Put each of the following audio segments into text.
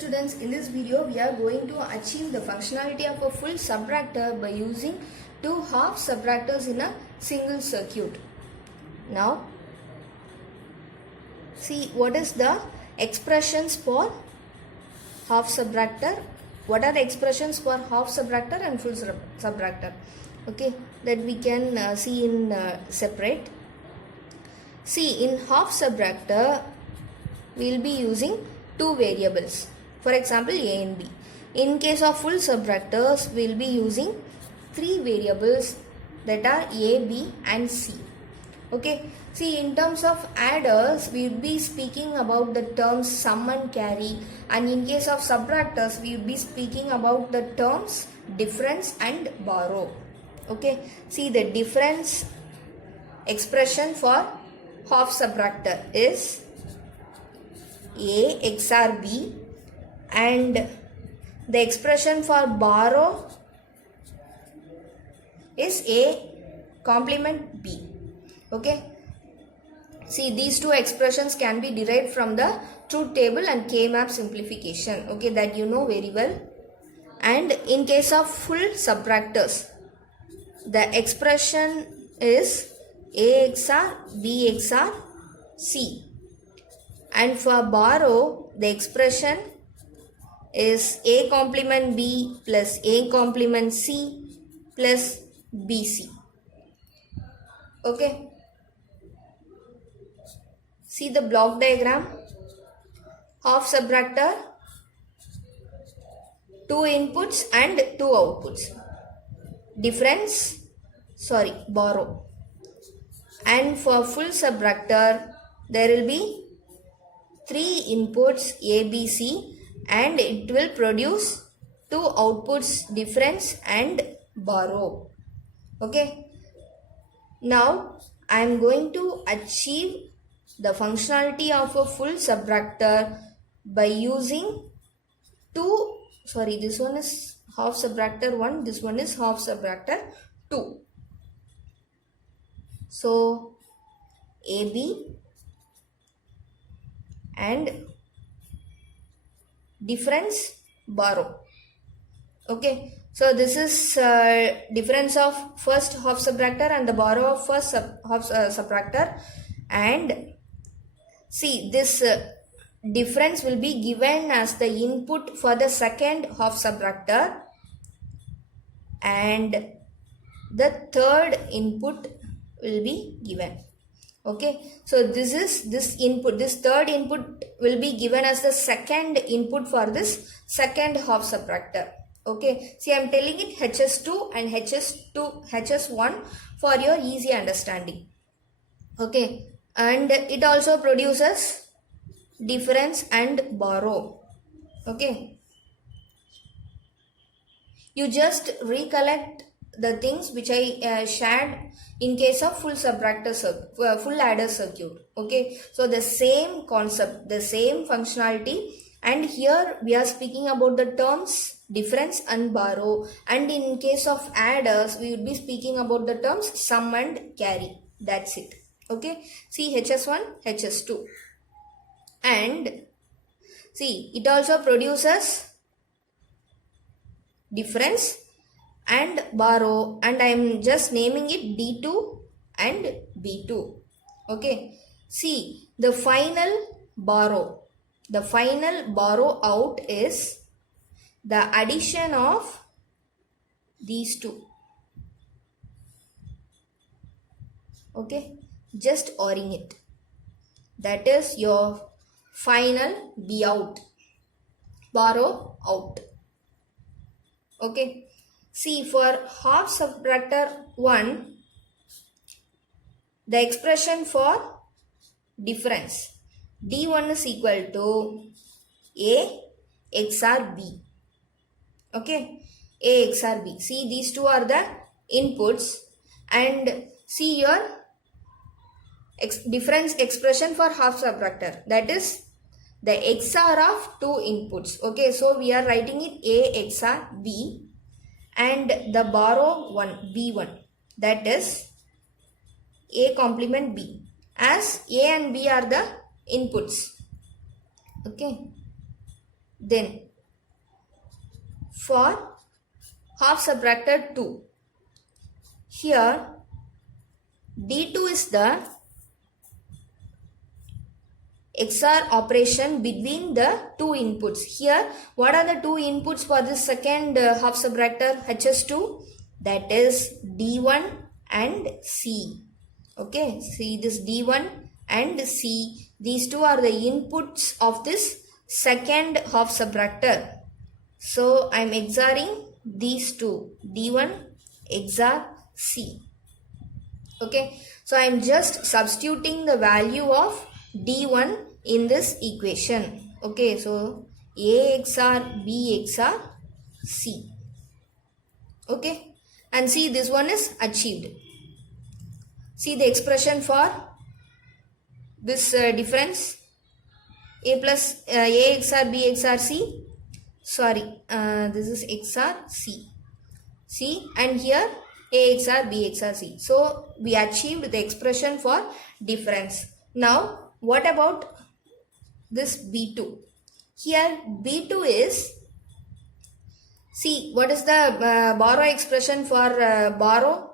students, in this video we are going to achieve the functionality of a full subtractor by using two half subtractors in a single circuit. Now see what is the expressions for half subtractor. What are the expressions for half subtractor and full subtractor? Okay, that we can see in separate. See, in half subtractor we will be using two variables, for example a and b. In case of full subtractors we will be using three variables, that are a, b and c. Okay, see, in terms of adders we will be speaking about the terms sum and carry, and in case of subtractors we will be speaking about the terms difference and borrow. Okay, see, the difference expression for half subtractor is a XOR b, and the expression for borrow is a complement b. Okay, see, these two expressions can be derived from the truth table and K-map simplification. Okay, that you know very well. And in case of full subtractors, the expression is a XOR b XOR c. And for borrow, the expression is a complement b plus a complement c plus bc. Okay. See the block diagram. Half subtractor, two inputs and two outputs. Borrow. And for full subtractor, there will be three inputs A, B, C, and it will produce two outputs, difference and borrow. Okay. Now I am going to achieve the functionality of a full subtractor by using this one is half subtractor 1, this one is half subtractor 2. So AB and difference borrow. Okay, so this is difference of first half subtractor and the borrow of first half subtractor. And see, this difference will be given as the input for the second half subtractor, and the third input will be given. Okay, so this third input will be given as the second input for this second half subtractor. Okay, see, I am telling it HS2 and HS1 for your easy understanding. Okay, and it also produces difference and borrow. Okay, you just recollect the things which I shared in case of full subtractor full adder circuit. Okay, so the same concept, the same functionality, and here we are speaking about the terms difference and borrow, and in case of adders we would be speaking about the terms sum and carry. That's it. Okay, see, HS1, HS2, and see, it also produces difference and borrow, and I am just naming it D2 and B2. Okay, see, the final borrow out is the addition of these two. Okay, just ORing it. That is your final B out, borrow out. Okay, see, for half subtractor 1, the expression for difference D1 is equal to A XOR B. Okay, A XOR B. See, these two are the inputs, and see your difference expression for half subtractor, that is the XOR of two inputs. Okay, so we are writing it A XOR B, and the borrow one B1, that is A complement B, as A and B are the inputs. Okay, Then for half subtractor 2, here D2 is the XOR operation between the two inputs. Here, what are the two inputs for this second half subtractor HS2? That is D1 and C. Okay, see this D1 and C. These two are the inputs of this second half subtractor. So, I am XORing these two, D1 XOR C. Okay, so I am just substituting the value of D1 in this equation. Okay, so A XOR B XOR C. Okay, and see this one is achieved. See the expression for this difference, A plus A XOR B XOR C. Sorry, this is XOR C. See, and here A XOR B XOR C. So we achieved the expression for difference. Now what about this B2? Here B2 is, see what is the borrow expression for borrow?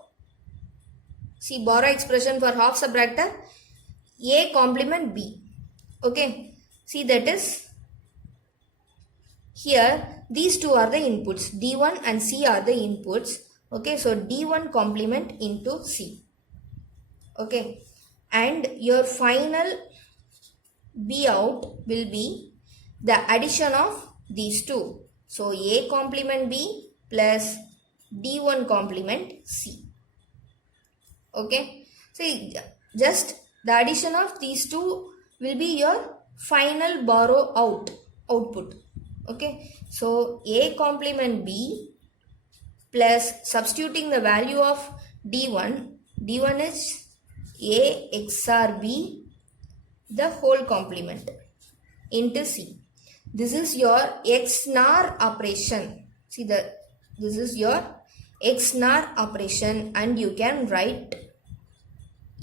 See borrow expression for half subtractor, A complement B. Okay, see that is, here these two are the inputs, D1 and C are the inputs. Okay, so D1 complement into C. Okay, and your final B out will be the addition of these two. So A complement B plus D1 complement C. Okay, so just the addition of these two will be your final borrow output. Okay, so A complement B plus substituting the value of D1 is A XOR B the whole complement into C. This is your XNOR operation. See this is your XNOR operation, and you can write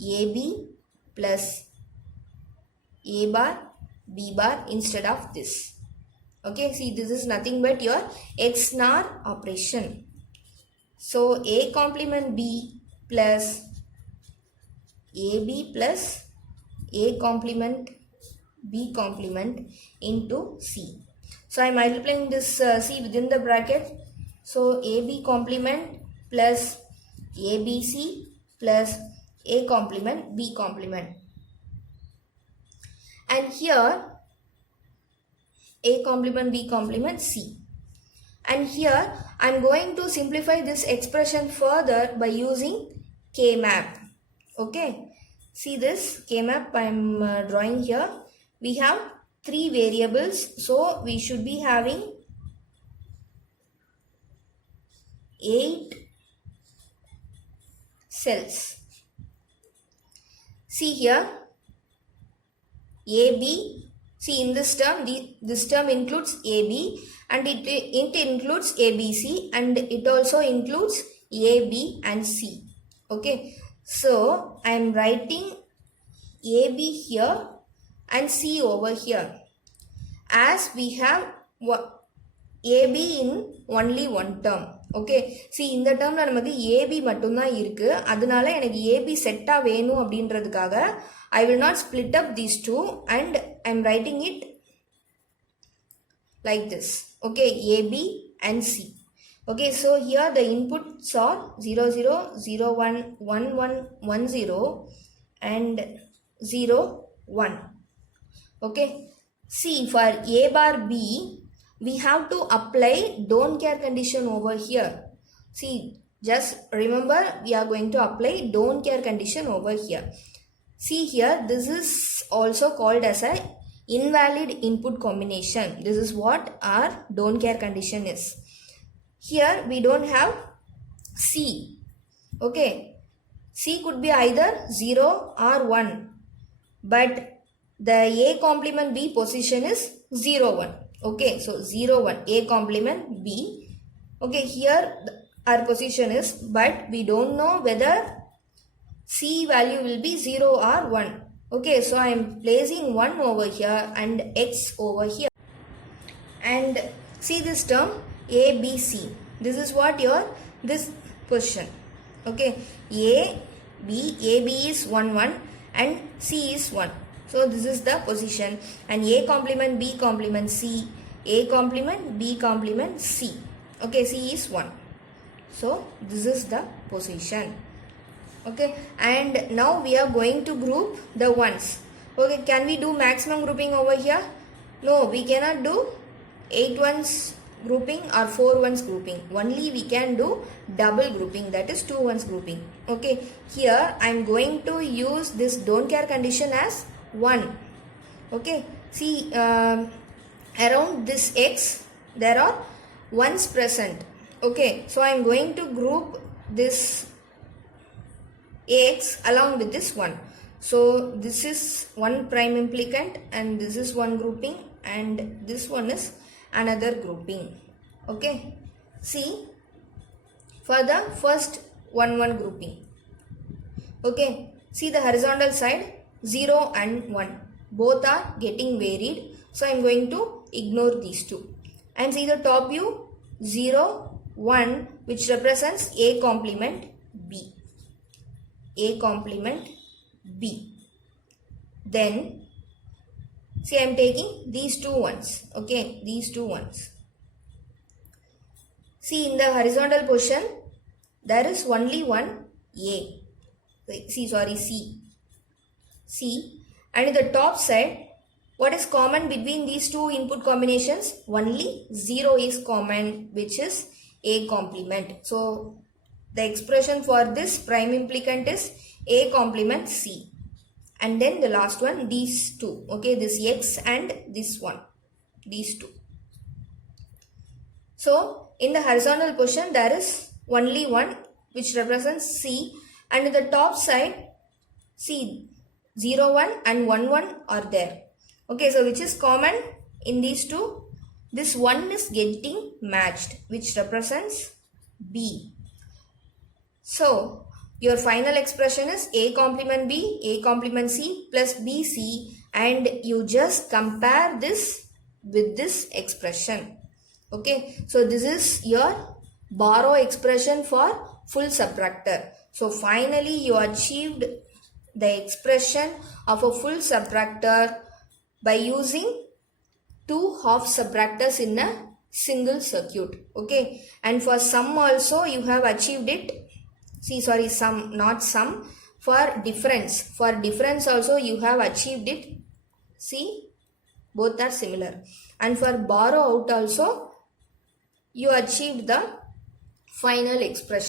AB plus A bar B bar instead of this. Okay, see this is nothing but your XNOR operation. So A complement B plus AB plus A complement B complement into C. So I am multiplying this C within the bracket. So AB complement plus ABC plus A complement B complement. And here A complement B complement C. And here I am going to simplify this expression further by using K-map. Okay, see this K-map I am drawing here. We have three variables, so we should be having 8 cells. See here AB. See in this term, this term includes AB and it includes ABC and it also includes A, B and C. Okay, so I am writing AB here and C over here, as we have AB in only one term. Okay, see இந்த termல நமக்கு AB மட்டும்தான் இருக்கு. அதனால எனக்கு AB செட்டா வேணும் அப்படின்றதுக்காக I will not split up these two and I am writing it like this. Okay, AB and C. Okay, so here the inputs are 0 0 0 1 1 1 1 0 and 0 1. Okay, see for A bar B we have to apply don't care condition over here. See, just remember we are going to apply don't care condition over here. See here, this is also called as a invalid input combination. This is what our don't care condition is. Here we don't have C. Okay, C could be either 0 or 1, but the A complement B position is 0 1. Okay, so 0 1 A complement B. Okay, here our position is, but we don't know whether C value will be 0 or 1. Okay, so I am placing 1 over here and X over here. And see this term A, B, C. This is what your this position. Okay, A, B is 1, 1 and C is 1. So this is the position, and A complement B complement C, A complement B complement C. Okay, C is 1. So this is the position. Okay, and now we are going to group the ones. Okay, can we do maximum grouping over here? No, we cannot do 8 ones grouping or 4 ones grouping. Only we can do double grouping, that is 2 ones grouping. Okay, here I am going to use this don't care condition as 1. Okay, see around this X there are ones present. Okay, so I am going to group this X along with this 1. So this is one prime implicant and this is one grouping and this one is another grouping. Okay, see for the first 1 1 grouping. Okay, see the horizontal side 0 and 1 both are getting varied, so I am going to ignore these two. And see the top view 0 1 which represents A complement B. A complement B. Then see I am taking these two ones. Okay, these two ones. See in the horizontal position there is only one A. C. And in the top side, what is common between these two input combinations? Only 0 is common, which is A complement. So the expression for this prime implicant is A complement C. And then the last one, these two. Okay, this X and this one. These two. So in the horizontal position, there is only one which represents C. And in the top side, see 0 1 and 1 1 are there. Okay, so which is common in these two? This one is getting matched, which represents B. So your final expression is A complement B, A complement C plus BC, and you just compare this with this expression. Okay, so this is your borrow expression for full subtractor. So finally you achieved the expression of a full subtractor by using two half subtractors in a single circuit. Okay, and for sum also you have achieved it. Sum, not sum. For difference also you have achieved it. See, both are similar. And for borrow out also you achieved the final expression.